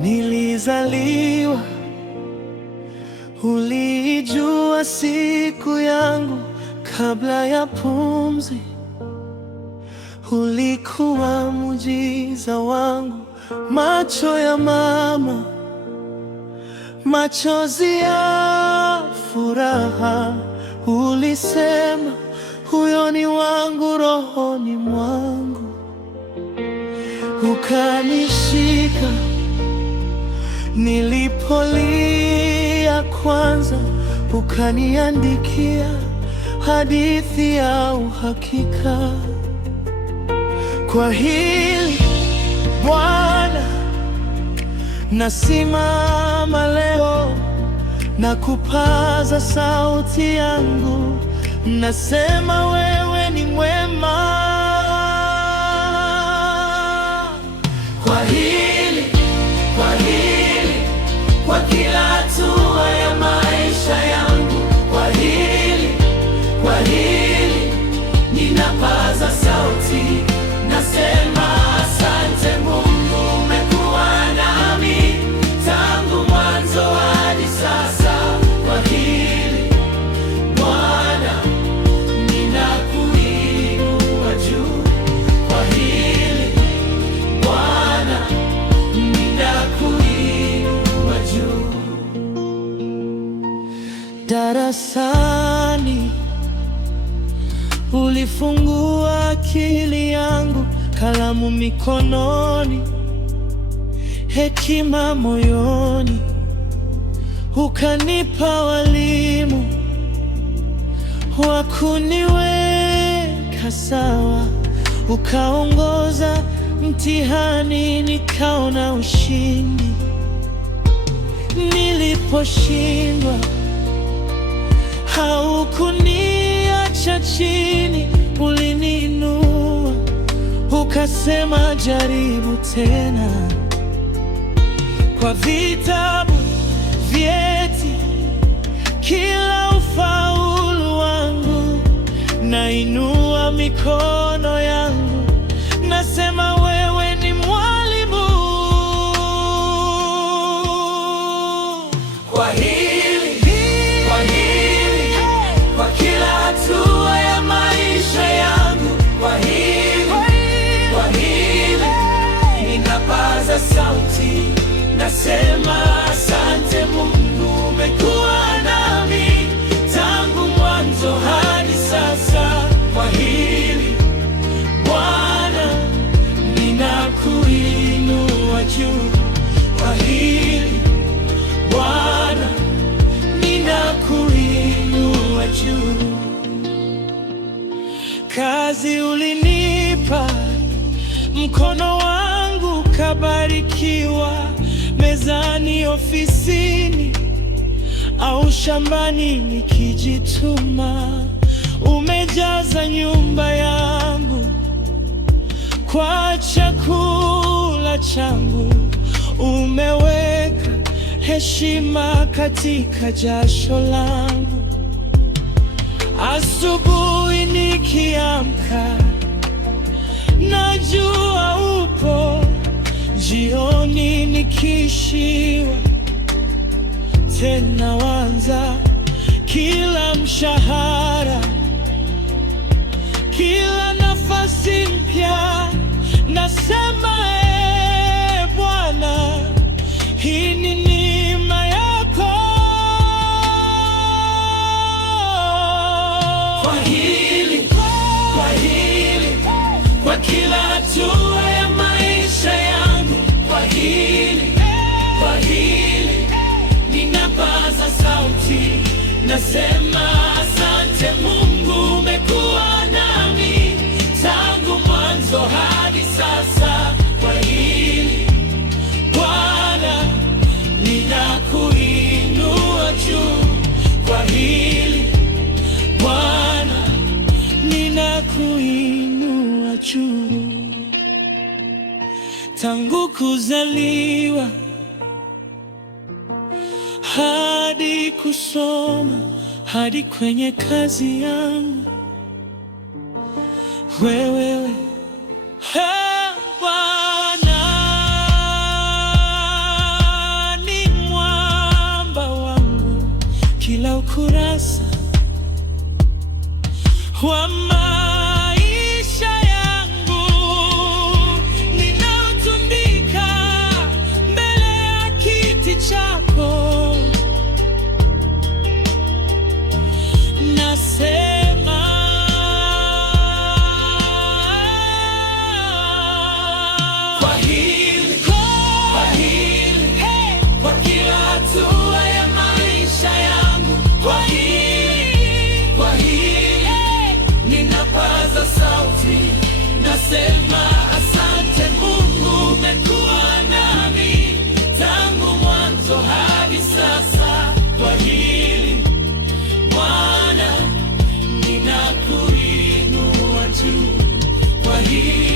nilizaliwa, ulijua siku yangu kabla ya pumzi. Ulikuwa muujiza wangu, macho ya mama, machozi ya furaha. Ulisema huyo ni wangu rohoni mwangu, ukanishika nilipolia kwanza, ukaniandikia hadithi ya uhakika. Kwa hili Bwana nasimama leo, na kupaza sauti yangu, nasema wewe ni mwema. Kwa hili, kwa kila hatua ya maisha yangu, kwa hili ninapaza sauti, nasema asante Mungu, umekuwa nami tangu mwanzo hadi sasa. Kwa hili Bwana ninakuinua juu, kwa hili Bwana ninakuinua juu. Darasani ulifungua akili yangu, kalamu mikononi, hekima moyoni. Ukanipa walimu wa kuniweka sawa, ukaongoza mtihani, nikaona ushindi. Niliposhindwa haukuniacha chini, uliniinua, ukasema jaribu tena. Kwa vitabu, vyeti, kila ufaulu wangu, nainua mikono yangu, nasema wewe ni mwalimu. Kwa kila hatua ya maisha yangu, kwa hili ninapaza sauti, nasema asante Mungu, umekuwa nami tangu mwanzo hadi sasa. Kwa hili Bwana ninakuinua juu, kwa hili Bwana ninakuinua juu. Kazi ulinipa, mkono wangu kabarikiwa, mezani, ofisini au shambani nikijituma. Umejaza nyumba yangu kwa chakula changu, umeweka heshima katika jasho langu. Asubuhi nikiamka, najua upo, jioni nikishiwa, tena wanza kila mshahara, kila nafasi mpya, nasema Bwana, hii ni neema yako. Kwa kila hatua ya maisha yangu, kwa hili ninapaza sauti, nasema asante Mungu, umekuwa nami tangu mwanzo hadi sasa. Kwa hili Bwana ninakuinua juu, kwa hili Bwana ninakuinua juu. Tangu kuzaliwa hadi kusoma, hadi kwenye kazi yangu, wewe Bwana wa maisha yangu, ninaotundika mbele ya kiti chako. Nasema kwa hili, kwa kila hatua ya maisha yangu, kwa hili ninapaza sauti, nasema asante Mungu, umekuwa nami tangu mwanzo hadi sasa. Kwa hili Bwana, ninakuinua juu. Kwa hili